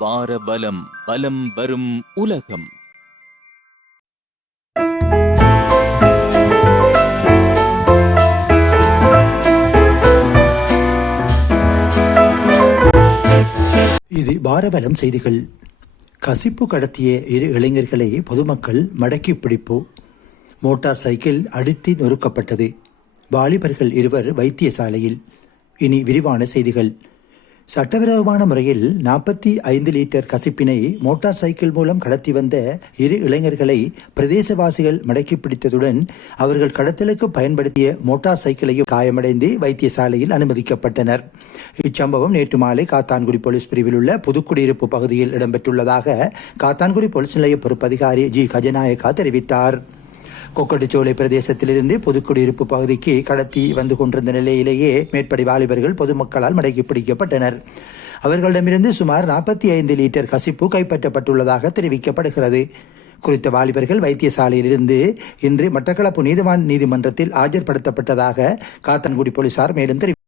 பாரபலம் பலம் வரும் உலகம். இது பாரபலம் செய்திகள். கசிப்பு கடத்திய இரு இளைஞர்களை பொதுமக்கள் மடக்கி பிடிப்பு. மோட்டார் சைக்கிள் அடித்து நொறுக்கப்பட்டது. வாலிபர்கள் இருவர் வைத்தியசாலையில். இனி விரிவான செய்திகள். சட்டவிரோதமான முறையில் நாற்பத்தி ஐந்து லிட்டர் கசிப்பினை மோட்டார் சைக்கிள் மூலம் கடத்தி வந்த இரு இளைஞர்களை பிரதேசவாசிகள் மடக்கி பிடித்ததுடன் அவர்கள் கடத்தலுக்கு பயன்படுத்திய மோட்டார் சைக்கிளையும் காயமடைந்து வைத்தியசாலையில் அனுமதிக்கப்பட்டனர். இச்சம்பவம் நேற்று மாலை காத்தான்குடி போலீஸ் பிரிவில் உள்ள புதுக்குடியிருப்பு பகுதியில் இடம்பெற்றுள்ளதாக காத்தான்குடி போலீஸ் நிலைய பொறுப்பதிகாரி ஜி. கஜநாயக்கா தெரிவித்தார். கொக்கட்டுச்சோலை பிரதேசத்திலிருந்து பொதுக்குடியிருப்பு பகுதிக்கு கடத்தி வந்து கொண்டிருந்த நிலையிலேயே மேற்படி வாலிபர்கள் பொதுமக்களால் மடக்கி பிடிக்கப்பட்டனர். அவர்களிடமிருந்து சுமார் நாற்பத்தி ஐந்து லிட்டர் கசிப்பு கைப்பற்றப்பட்டுள்ளதாக தெரிவிக்கப்படுகிறது. குறித்த வாலிபர்கள் வைத்தியசாலையிலிருந்து இன்று மட்டக்களப்பு நீதிவான் நீதிமன்றத்தில் ஆஜர்படுத்தப்பட்டதாக காத்தன்குடி போலீசார் மேலும் தெரிவித்தார்